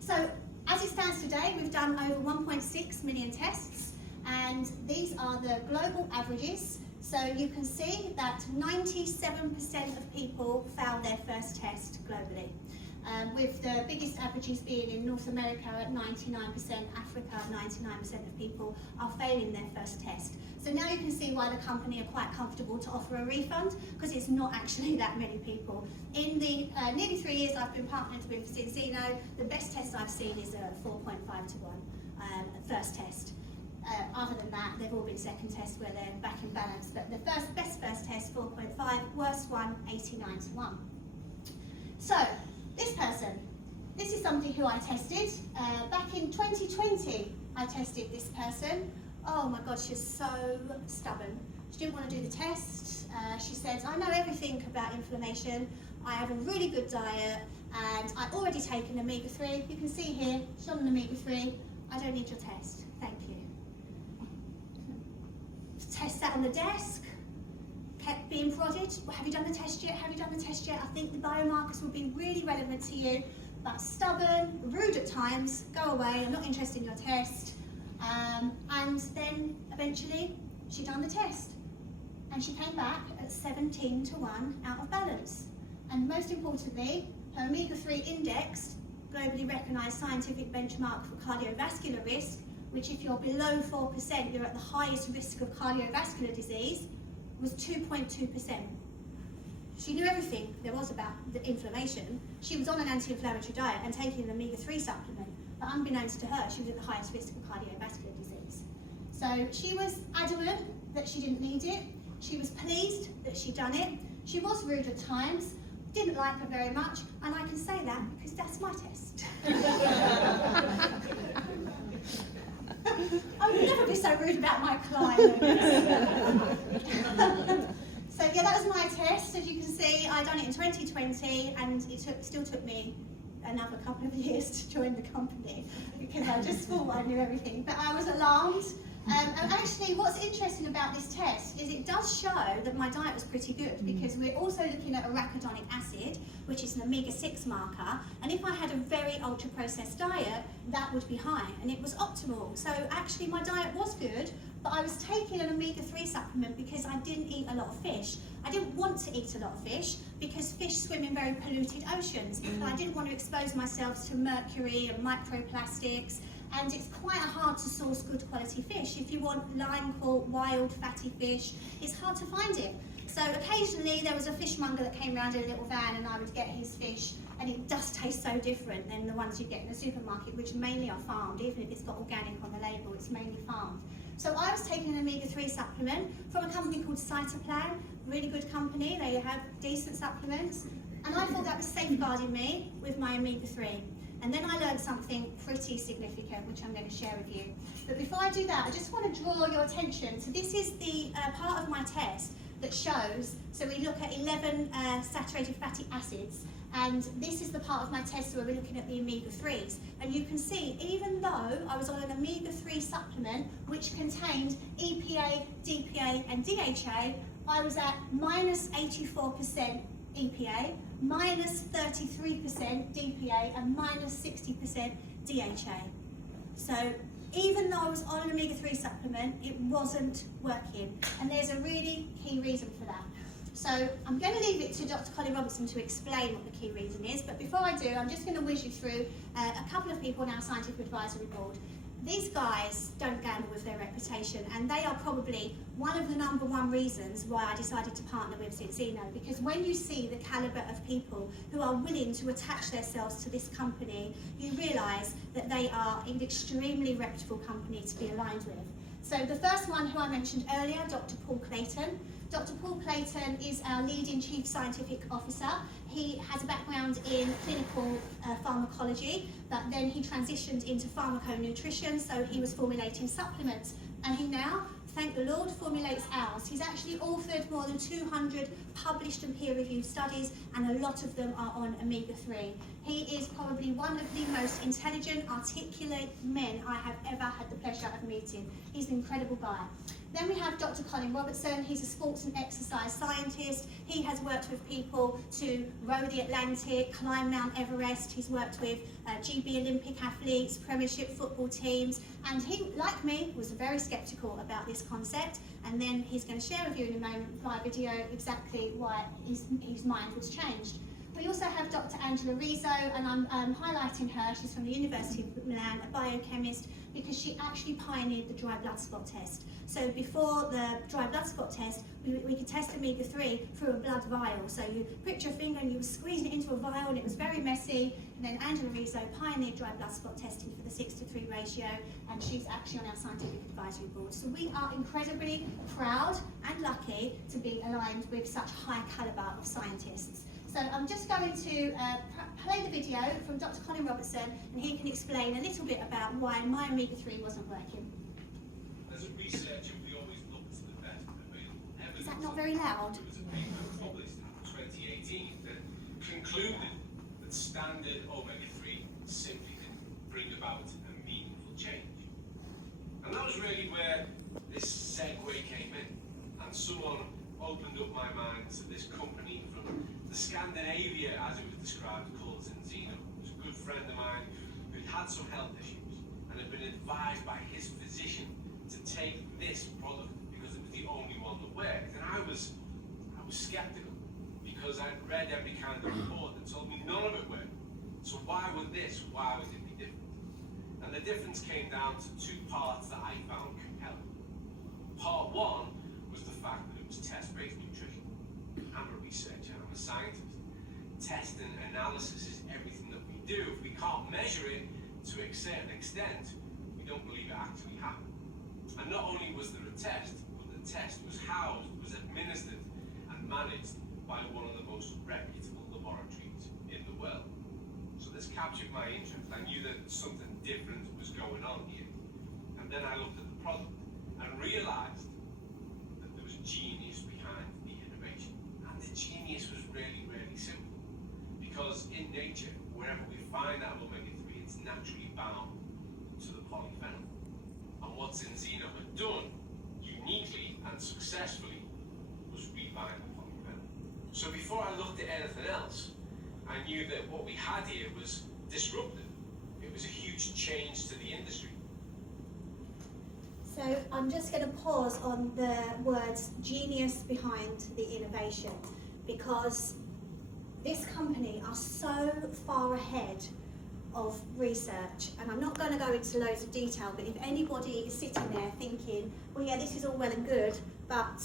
So as it stands today, we've done over 1.6 million tests, and these are the global averages. So you can see that 97% of people fail their first test globally, with the biggest averages being in North America at 99%, Africa 99% of people are failing their first test. So now you can see why the company are quite comfortable to offer a refund, because it's not actually that many people. In the nearly 3 years I've been partnered with Zinzino, the best test I've seen is a 4.5 to 1 first test. Other than that, they've all been second tests where they're back in balance. But the best first test, 4.5, worst one, 89 to 1. So, this person, this is somebody who I tested. Back in 2020, I tested this person. Oh my God, she was so stubborn. She didn't want to do the test. She said, I know everything about inflammation. I have a really good diet, and I've already taken omega-3. You can see here, she's on an omega-3. I don't need your test. Thank you. Test sat on the desk, kept being prodded. Have you done the test yet? Have you done the test yet? I think the biomarkers will be really relevant to you, but stubborn, rude at times, go away, I'm not interested in your test. And then eventually she done the test, and she came back at 17 to 1 out of balance. And most importantly, her omega-3 index, globally recognised scientific benchmark for cardiovascular risk, which if you're below 4%, you're at the highest risk of cardiovascular disease, was 2.2%. She knew everything there was about the inflammation. She was on an anti-inflammatory diet and taking an omega-3 supplement, but unbeknownst to her, she was at the highest risk of cardiovascular disease. So she was adamant that she didn't need it. She was pleased that she'd done it. She was rude at times, didn't like her very much, and I can say that because that's my test. I would never be so rude about my clients. So yeah, that was my test. As you can see, I done it in 2020, and it still took me another couple of years to join the company because I just thought I knew everything. But I was alarmed. And actually, what's interesting about this test is it does show that my diet was pretty good, because we're also looking at arachidonic acid, which is an omega-6 marker, and if I had a very ultra-processed diet, that would be high, and it was optimal. So actually my diet was good, but I was taking an omega-3 supplement because I didn't eat a lot of fish. I didn't want to eat a lot of fish because fish swim in very polluted oceans, and I didn't want to expose myself to mercury and microplastics. And it's quite hard to source good quality fish. If you want line-caught, wild, fatty fish, it's hard to find it. So occasionally there was a fishmonger that came around in a little van, and I would get his fish, and it does taste so different than the ones you get in the supermarket, which mainly are farmed. Even if it's got organic on the label, it's mainly farmed. So I was taking an omega-3 supplement from a company called Cytoplan, really good company. They have decent supplements, and I thought that was safeguarding me with my omega-3. And then I learned something pretty significant, which I'm going to share with you. But before I do that, I just want to draw your attention to this is the part of my test that shows, so we look at 11 saturated fatty acids, And this is the part of my test where we're looking at the omega-3s. And you can see, even though I was on an omega-3 supplement which contained EPA, DPA and DHA, I was at minus 84% EPA, minus 33% DPA and minus 60% DHA. So even though I was on an omega-3 supplement, it wasn't working. And there's a really key reason for that. So I'm going to leave it to Dr. Colin Robertson to explain what the key reason is, but before I do, I'm just going to whiz you through a couple of people on our scientific advisory board. These guys don't gamble with their reputation, and they are probably one of the #1 reasons why I decided to partner with Zinzino, because when you see the calibre of people who are willing to attach themselves to this company, you realise that they are an extremely reputable company to be aligned with. So the first one who I mentioned earlier, Dr. Paul Clayton. Dr. Paul Clayton is our leading Chief Scientific Officer. He has a background in clinical pharmacology, but then he transitioned into pharmaconutrition, so he was formulating supplements. And he now, thank the Lord, formulates ours. He's actually authored more than 200 published and peer-reviewed studies, and a lot of them are on omega-3. He is probably one of the most intelligent, articulate men I have ever had the pleasure of meeting. He's an incredible guy. Then we have Dr. Colin Robertson. He's a sports and exercise scientist. He has worked with people to row the Atlantic, climb Mount Everest. He's worked with GB Olympic athletes, Premiership football teams, and he, like me, was very sceptical about this concept. And then he's going to share with you in a moment via video exactly why his mind was changed. We also have Dr. Angela Rizzo, and I'm highlighting her. She's from the University of Milan, a biochemist, because she actually pioneered the dry blood spot test. So before the dry blood spot test, we could test omega-3 through a blood vial. So you pricked your finger and you were squeezing it into a vial, and it was very messy. And then Angela Rizzo pioneered dry blood spot testing for the 6:3 ratio, and she's actually on our scientific advisory board. So we are incredibly proud and lucky to be aligned with such high calibre of scientists. So I'm just going to play the video from Dr. Colin Robertson, and he can explain a little bit about why my omega-3 wasn't working. As a researcher, we always look to the best available evidence. Is that not very loud? There was a paper published in 2018 that concluded that standard omega-3 simply didn't bring about a meaningful change. And that was really where this segue came in. And someone opened up my mind to this company from the Scandinavia, as it was described, called Zinzino. It was a good friend of mine who'd had some health issues and had been advised by his physician to take this product because it was the only one that worked. And I was skeptical because I'd read every kind of report that told me none of it worked. So why would it be different? And the difference came down to two parts that I found compelling. Part one was the fact that it was test-based nutrition. I'm a researcher, I'm a scientist. Test and analysis is everything that we do. If we can't measure it to a certain extent, we don't believe it actually happened. And not only was there a test, but the test was housed, was administered and managed by one of the most reputable laboratories in the world. So this captured my interest. I knew that something different was going on here. And then I looked at the product and realized that there was genius behind the innovation. And the genius was really, really simple. Because in nature, wherever we find that omega-3, it's naturally bound to the polyphenol. And what Zinzino had done, uniquely and successfully, was rebind the polyphenol. So before I looked at anything else, I knew that what we had here was disruptive. It was a huge change to the industry. So I'm just going to pause on the words genius behind the innovation, because this company are so far ahead of research, and I'm not going to go into loads of detail, but if anybody is sitting there thinking, well yeah, this is all well and good, but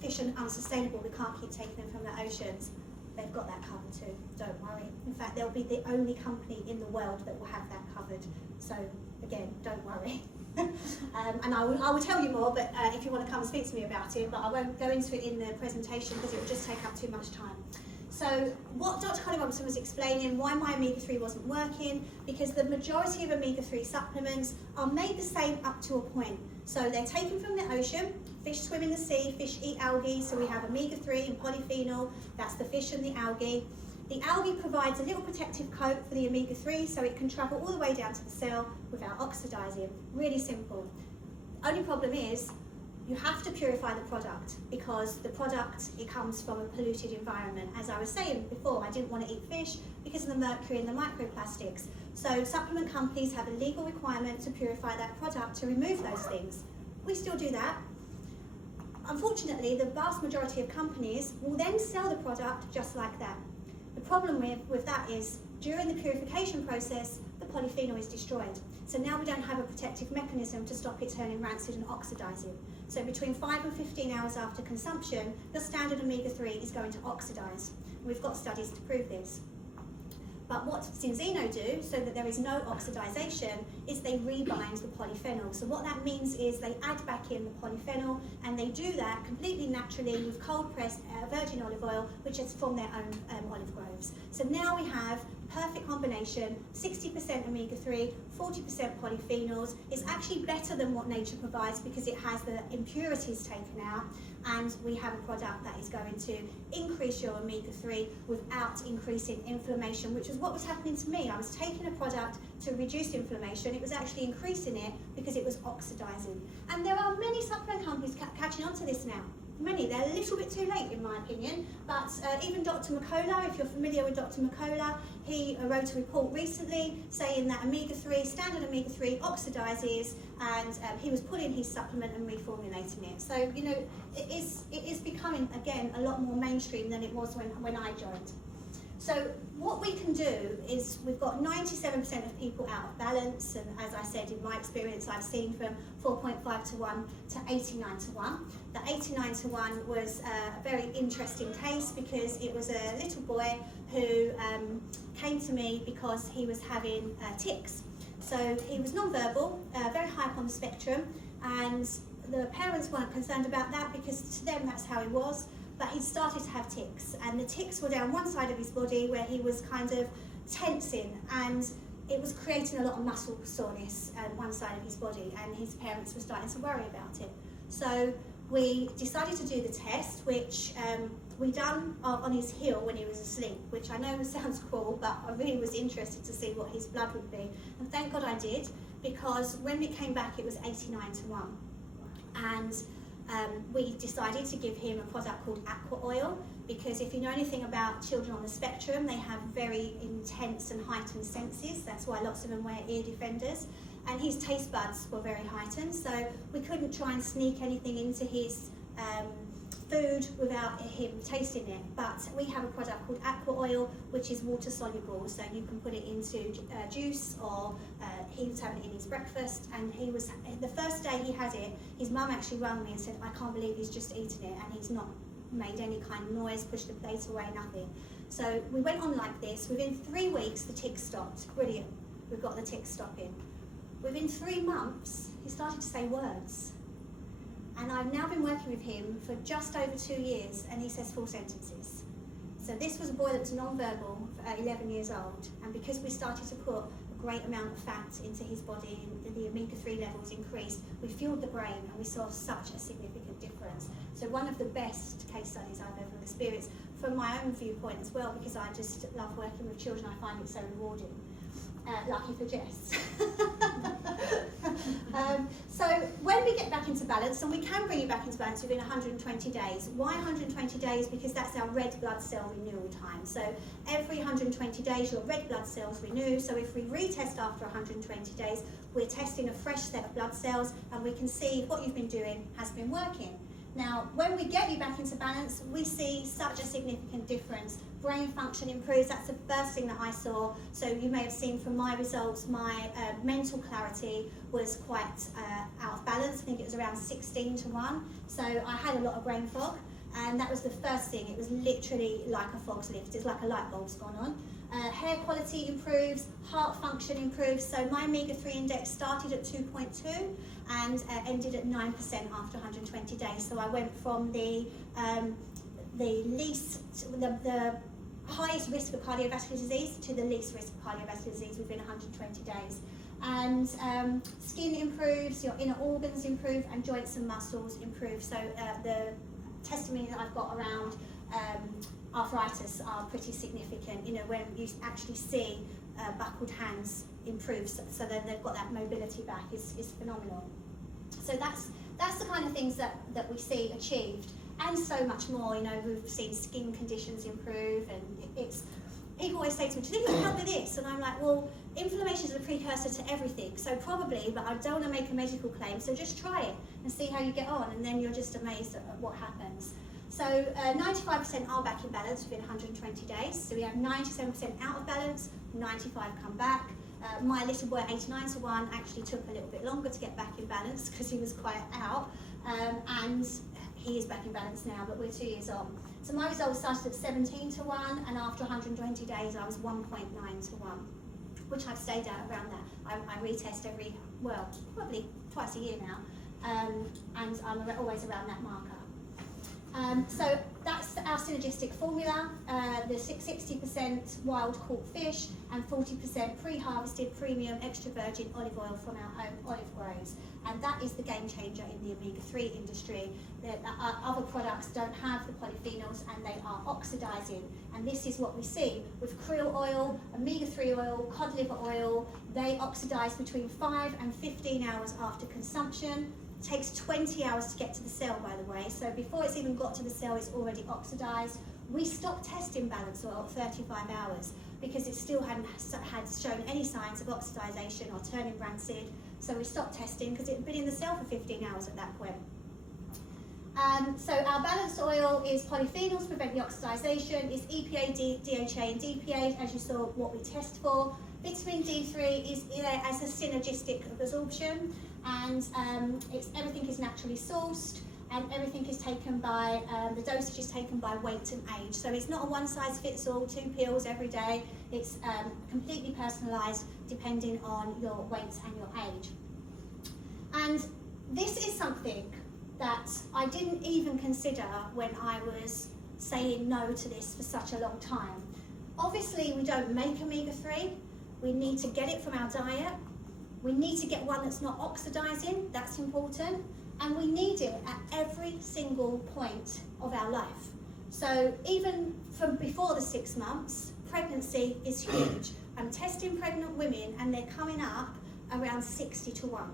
fish are unsustainable, we can't keep taking them from the oceans, they've got that covered too, don't worry. In fact, they'll be the only company in the world that will have that covered, so again, don't worry. And I will tell you more, but if you want to come and speak to me about it, but I won't go into it in the presentation because it will just take up too much time. So what Dr. Colin Robertson was explaining, why my omega-3 wasn't working, because the majority of omega-3 supplements are made the same up to a point. So they're taken from the ocean, fish swim in the sea, fish eat algae, so we have omega-3 and polyphenol, that's the fish and the algae. The algae provides a little protective coat for the omega-3 so it can travel all the way down to the cell without oxidizing. Really simple. Only problem is you have to purify the product because the product, it comes from a polluted environment. As I was saying before, I didn't want to eat fish because of the mercury and the microplastics. So supplement companies have a legal requirement to purify that product to remove those things. We still do that. Unfortunately, the vast majority of companies will then sell the product just like that. The problem with that is during the purification process, the polyphenol is destroyed. So now we don't have a protective mechanism to stop it turning rancid and oxidizing. So between 5 and 15 hours after consumption, your standard omega-3 is going to oxidize. We've got studies to prove this. But what Zinzino do, so that there is no oxidization, is they rebind the polyphenol. So what that means is they add back in the polyphenol, and they do that completely naturally with cold-pressed virgin olive oil, which is from their own olive groves. So now we have perfect combination, 60% omega-3, 40% polyphenols. It's actually better than what nature provides because it has the impurities taken out, and we have a product that is going to increase your omega-3 without increasing inflammation, which is what was happening to me. I was taking a product to reduce inflammation. It was actually increasing it because it was oxidizing. And there are many supplement companies catching on to this now. Many. They're a little bit too late in my opinion, but even Dr. McCullough, if you're familiar with Dr. McCullough, he wrote a report recently saying that omega-3, standard omega-3 oxidizes, and he was pulling his supplement and reformulating it. So, you know, it is becoming, again, a lot more mainstream than it was when I joined. So what we can do is we've got 97% of people out of balance, and as I said, in my experience, I've seen from 4.5 to 1 to 89 to 1. The 89 to 1 was a very interesting case because it was a little boy who came to me because he was having tics. So he was non-verbal, very high up on the spectrum, and the parents weren't concerned about that because to them that's how he was. But he started to have tics, and the tics were down one side of his body where he was kind of tensing, and it was creating a lot of muscle soreness on one side of his body, and his parents were starting to worry about it. So we decided to do the test, which we done on his heel when he was asleep, which I know sounds cruel, but I really was interested to see what his blood would be. And thank God I did, because when we came back it was 89 to 1. And we decided to give him a product called aqua oil, because if you know anything about children on the spectrum, they have very intense and heightened senses. That's why lots of them wear ear defenders, and his taste buds were very heightened, so we couldn't try and sneak anything into his food without him tasting it. But we have a product called aqua oil, which is water soluble, so you can put it into juice, or he was having it in his breakfast. And he was, the first day he had it, his mum actually rang me and said, I can't believe he's just eaten it, and he's not made any kind of noise, pushed the plate away, nothing. So we went on like this. Within 3 weeks the tics stopped. Brilliant, we've got the tics stopping. Within 3 months he started to say words. And I've now been working with him for just over 2 years, and he says full sentences. So this was a boy that was non-verbal at 11 years old, and because we started to put a great amount of fat into his body and the omega-3 levels increased, we fueled the brain and we saw such a significant difference. So one of the best case studies I've ever experienced from my own viewpoint as well, because I just love working with children. I find it so rewarding. Lucky for Jess. So when we get back into balance, and we can bring you back into balance within 120 days. Why 120 days? Because that's our red blood cell renewal time. So every 120 days your red blood cells renew. So if we retest after 120 days, we're testing a fresh set of blood cells, and we can see what you've been doing has been working. Now, when we get you back into balance, we see such a significant difference. Brain function improves, that's the first thing that I saw. So you may have seen from my results, my mental clarity was quite out of balance. I think it was around 16 to 1. So I had a lot of brain fog, and that was the first thing. It was literally like a fog's lift. It's like a light bulb's gone on. Hair quality improves, heart function improves. So my omega-3 index started at 2.2 and ended at 9% after 120 days. So I went from the highest risk of cardiovascular disease to the least risk of cardiovascular disease within 120 days. And skin improves, your inner organs improve, and joints and muscles improve. So the testimony that I've got around arthritis are pretty significant, you know, when you actually see buckled hands improve, so then they've got that mobility back is phenomenal. So that's the kind of things that we see achieved, and so much more. You know, we've seen skin conditions improve, and it's, people always say to me, do you think it'll help with this? And I'm like, well, inflammation is a precursor to everything, so probably, but I don't want to make a medical claim, so just try it and see how you get on, and then you're just amazed at what happens. So 95% are back in balance within 120 days, so we have 97% out of balance, 95 come back. My little boy, 89:1, actually took a little bit longer to get back in balance because he was quite out, and he is back in balance now, but we're 2 years on. So my results started at 17:1, and after 120 days I was 1.9:1, which I've stayed at around that. I retest every, well, probably twice a year now, and I'm always around that marker. So that's our synergistic formula. The 60% wild caught fish and 40% pre-harvested premium extra virgin olive oil from our own olive groves. And that is the game changer in the omega-3 industry. Other products don't have the polyphenols and they are oxidizing. And this is what we see with krill oil, omega-3 oil, cod liver oil. They oxidize between 5 and 15 hours after consumption. It takes 20 hours to get to the cell, by the way, so before it's even got to the cell, it's already oxidized. We stopped testing balance oil at 35 hours because it still hadn't shown any signs of oxidization or turning rancid, so we stopped testing because it had been in the cell for 15 hours at that point. So our balanced oil is polyphenols, prevent the oxidization, it's EPA, DHA and DPA, as you saw what we test for. Vitamin D3 is as a synergistic absorption, and everything is naturally sourced, and everything is taken by, the dosage is taken by weight and age. So it's not a one-size-fits-all, 2 pills every day. It's completely personalised depending on your weight and your age. And this is something that I didn't even consider when I was saying no to this for such a long time. Obviously, we don't make omega-3. We need to get it from our diet. We need to get one that's not oxidizing, that's important. And we need it at every single point of our life. So even from before the 6 months, pregnancy is huge. I'm testing pregnant women and they're coming up around 60:1,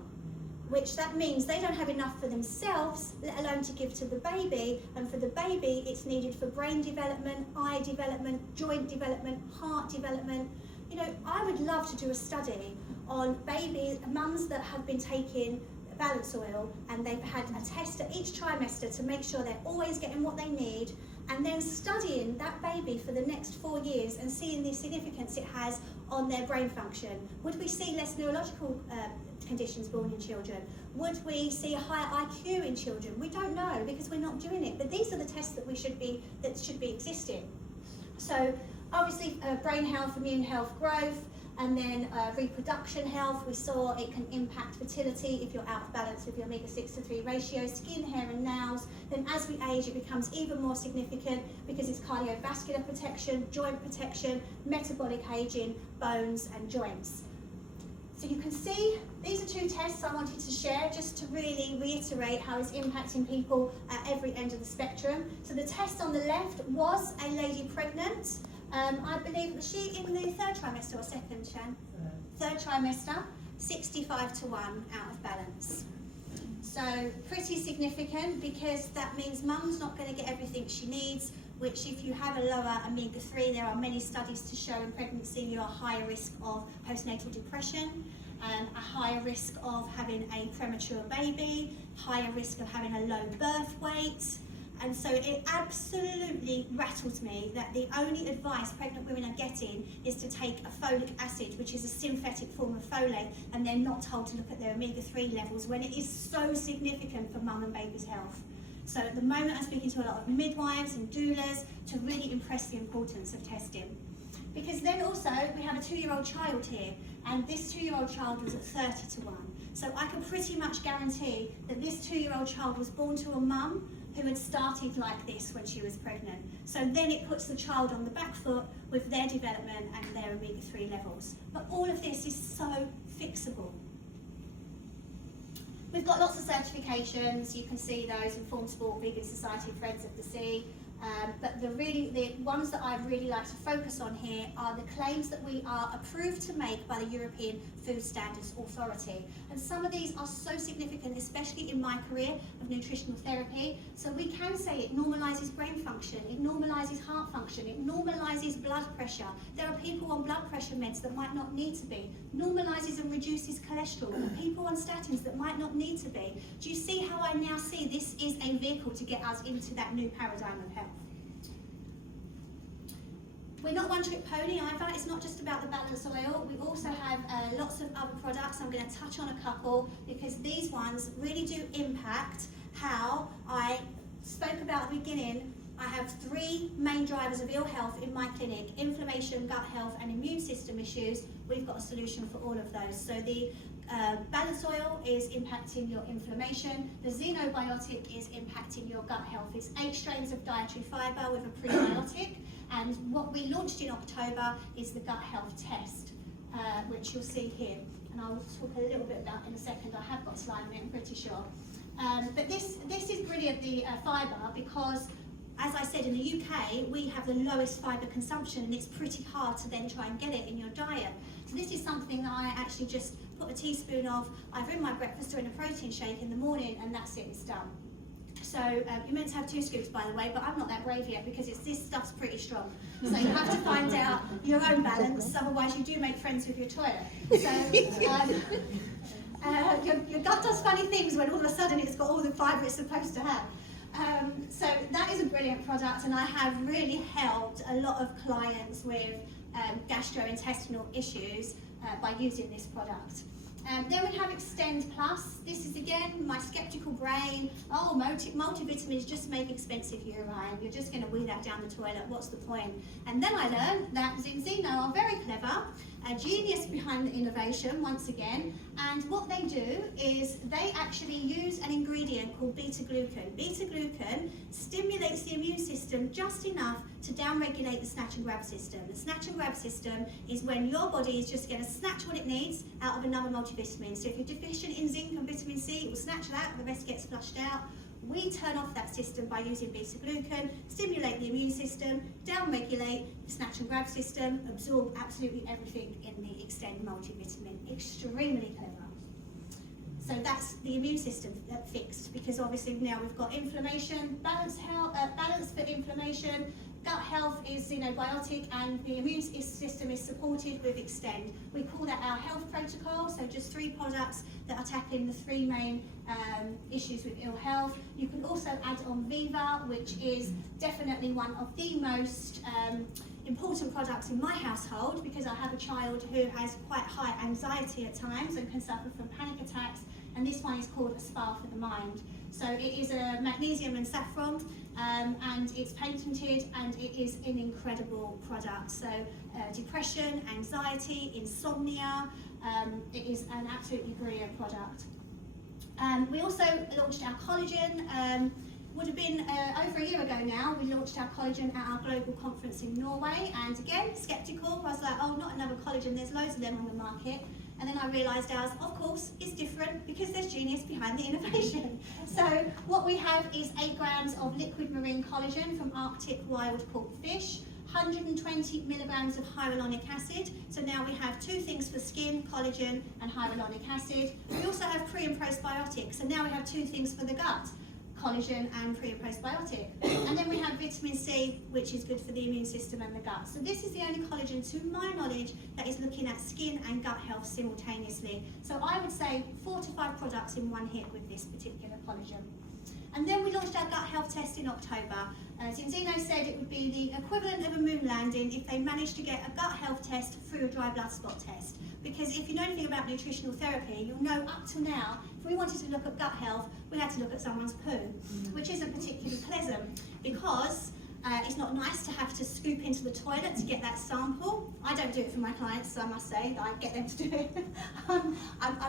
which that means they don't have enough for themselves, let alone to give to the baby. And for the baby, it's needed for brain development, eye development, joint development, heart development. You know, I would love to do a study on baby mums that have been taking balance oil and they've had a test at each trimester to make sure they're always getting what they need, and then studying that baby for the next 4 years and seeing the significance it has on their brain function. Would we see less neurological conditions born in children? Would we see a higher IQ in children? We don't know because we're not doing it, but these are the tests that should be existing. So obviously brain health, immune health, growth, and then reproduction health. We saw it can impact fertility if you're out of balance with your omega-6 to 3 ratio, skin, hair and nails. Then as we age, it becomes even more significant because it's cardiovascular protection, joint protection, metabolic aging, bones and joints. So you can see, these are 2 tests I wanted to share just to really reiterate how it's impacting people at every end of the spectrum. So the test on the left was a lady pregnant. I believe, was she in the 3rd trimester or 2nd, Shan? 3rd trimester, 65:1 out of balance. So pretty significant because that means mum's not going to get everything she needs, which if you have a lower omega-3, there are many studies to show in pregnancy you are higher risk of postnatal depression, a higher risk of having a premature baby, higher risk of having a low birth weight. And so it absolutely rattles me that the only advice pregnant women are getting is to take a folic acid, which is a synthetic form of folate, and they're not told to look at their omega-3 levels when it is so significant for mum and baby's health. So at the moment I'm speaking to a lot of midwives and doulas to really impress the importance of testing. Because then also we have a 2-year-old child here, and this 2-year-old child was at 30:1. So I can pretty much guarantee that this 2-year-old child was born to a mum who had started like this when she was pregnant. So then it puts the child on the back foot with their development and their omega-3 levels. But all of this is so fixable. We've got lots of certifications. You can see those: Informed Sport, Vegan Society, Friends of the Sea. But the ones that I'd really like to focus on here are the claims that we are approved to make by the European Food Standards Authority. And some of these are so significant, especially in my career of nutritional therapy. So we can say it normalises brain function, it normalises heart function, it normalises blood pressure. There are people on blood pressure meds that might not need to be. Normalises and reduces cholesterol. There are people on statins that might not need to be. Do you see how I now see this is a vehicle to get us into that new paradigm of health? We're not one-trick pony either. It's not just about the balance oil. We also have lots of other products. I'm going to touch on a couple because these ones really do impact how I spoke about at the beginning. I have 3 main drivers of ill health in my clinic: inflammation, gut health, and immune system issues. We've got a solution for all of those. So the balance oil is impacting your inflammation. The xenobiotic is impacting your gut health. It's 8 strains of dietary fibre with a prebiotic. And what we launched in October is the gut health test, which you'll see here. And I'll talk a little bit about in a second. I have got a slide on it, I'm pretty sure. But this is brilliant, the fibre, because as I said, in the UK, we have the lowest fibre consumption, and it's pretty hard to then try and get it in your diet. So this is something that I actually just put a teaspoon of either in my breakfast or in a protein shake in the morning, and that's it, it's done. So you're meant to have 2 scoops, by the way, but I'm not that brave yet because this stuff's pretty strong. So you have to find out your own balance, otherwise you do make friends with your toilet. So your gut does funny things when all of a sudden it's got all the fibre it's supposed to have. So that is a brilliant product, and I have really helped a lot of clients with gastrointestinal issues by using this product. Then we have Extend Plus. This is again my skeptical brain. Oh, multivitamins just make expensive urine. You're just going to wee that down the toilet. What's the point? And then I learned that Zinzino are very clever, a genius behind the innovation once again. And what they do is they actually use an ingredient called beta-glucan. Beta-glucan stimulates the immune system just enough to downregulate the snatch and grab system. The snatch and grab system is when your body is just going to snatch what it needs out of another multivitamin. So if you're deficient in zinc and vitamin C, it will snatch that, the rest gets flushed out. We turn off that system by using beta-glucan, stimulate the immune system, downregulate the snatch and grab system, absorb absolutely everything in the Extend multivitamin. Extremely clever. So that's the immune system fixed, because obviously now we've got inflammation, balance for inflammation, gut health is xenobiotic, and the immune system is supported with Extend. We call that our health protocol, so just 3 products that are tackling the 3 main issues with ill health. You can also add on Viva, which is definitely one of the most important products in my household, because I have a child who has quite high anxiety at times and can suffer from panic attacks, and this one is called a spa for the mind. So it is a magnesium and saffron, and it's patented, and it is an incredible product. So depression, anxiety, insomnia, it is an absolutely brilliant product. We also launched our collagen. Would have been over a year ago now. We launched our collagen at our global conference in Norway, and again, skeptical. I was like, oh, not another collagen, there's loads of them on the market. And then I realised ours, of course, is different because there's genius behind the innovation. So what we have is 8 grams of liquid marine collagen from Arctic wild caught fish, 120 milligrams of hyaluronic acid. So now we have 2 things for skin, collagen and hyaluronic acid. We also have pre and postbiotics. So now we have 2 things for the gut, collagen and pre and postbiotic. And then we have vitamin C, which is good for the immune system and the gut. So this is the only collagen, to my knowledge, that is looking at skin and gut health simultaneously. So I would say 4 to 5 products in one hit with this particular collagen. And then we launched our gut health test in October. Zinzino said it would be the equivalent of a moon landing if they managed to get a gut health test through a dry blood spot test. Because if you know anything about nutritional therapy, you'll know up to now, if we wanted to look at gut health, we had to look at someone's poo, which isn't particularly pleasant, because it's not nice to have to scoop into the toilet to get that sample. I don't do it for my clients, so I must say that I get them to do it.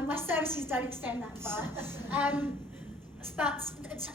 My services don't extend that far. But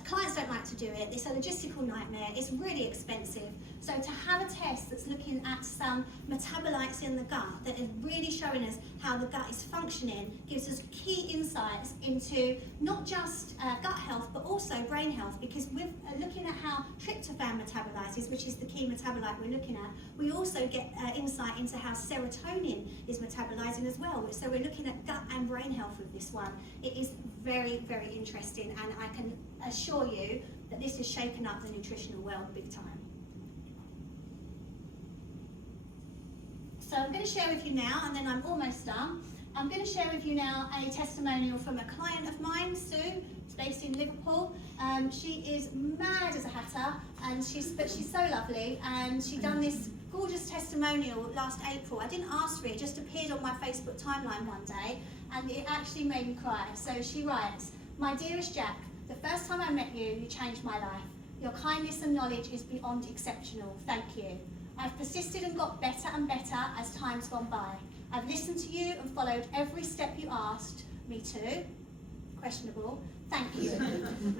clients don't like to do it. It's a logistical nightmare. It's really expensive. So to have a test that's looking at some metabolites in the gut that is really showing us how the gut is functioning, gives us key insights into not just gut health, but also brain health, because we're looking at how tryptophan metabolizes, which is the key metabolite we're looking at. We also get insight into how serotonin is metabolizing as well. So we're looking at gut and brain health with this one. It is very, very interesting, and I can assure you that this has shaken up the nutritional world big time. So I'm going to share with you now, and then I'm almost done. I'm going to share with you now a testimonial from a client of mine, Sue. She's based in Liverpool. She is mad as a hatter, but she's so lovely, and she done this gorgeous testimonial last April. I didn't ask for it, it just appeared on my Facebook timeline one day, and it actually made me cry. So she writes, "My dearest Jack, the first time I met you, you changed my life. Your kindness and knowledge is beyond exceptional. Thank you. I've persisted and got better and better as time's gone by. I've listened to you and followed every step you asked me to." Questionable. "Thank you.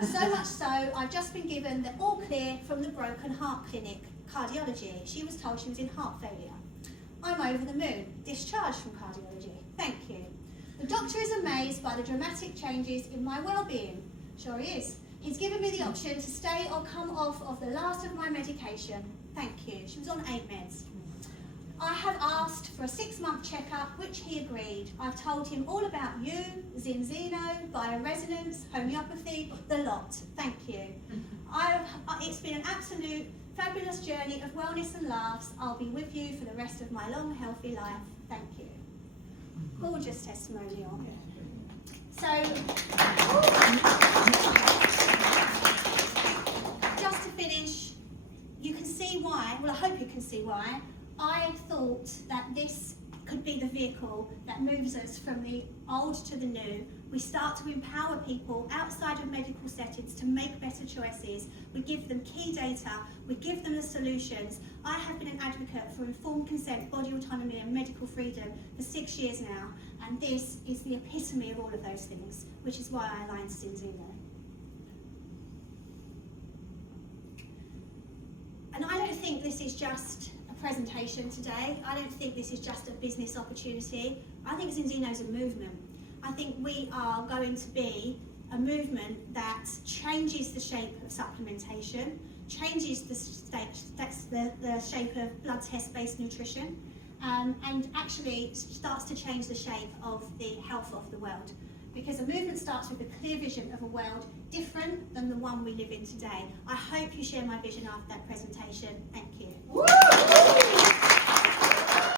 So much so, I've just been given the all clear from the Broken Heart Clinic, cardiology. She was told she was in heart failure. I'm over the moon. Discharged from cardiology. Thank you. The doctor is amazed by the dramatic changes in my well-being." Sure he is. "He's given me the option to stay or come off of the last of my medication. Thank you." She was on 8 meds. "I have asked for a 6-month checkup, which he agreed. I've told him all about you, Zinzino, bioresonance, homeopathy, the lot. Thank you. It's been an absolute fabulous journey of wellness and laughs. I'll be with you for the rest of my long, healthy life. Thank you." Gorgeous testimonial. So, just to finish, you can see why, well I hope you can see why, I thought that this could be the vehicle that moves us from the old to the new. We start to empower people outside of medical settings to make better choices. We give them key data, we give them the solutions. I have been an advocate for informed consent, body autonomy and medical freedom for 6 years now, and this is the epitome of all of those things, which is why I aligned to Zinzino. And I don't think this is just a presentation today. I don't think this is just a business opportunity. I think Zinzino is a movement. I think we are going to be a movement that changes the shape of supplementation, changes the shape of blood test-based nutrition, and actually starts to change the shape of the health of the world. Because a movement starts with a clear vision of a world different than the one we live in today. I hope you share my vision after that presentation. Thank you.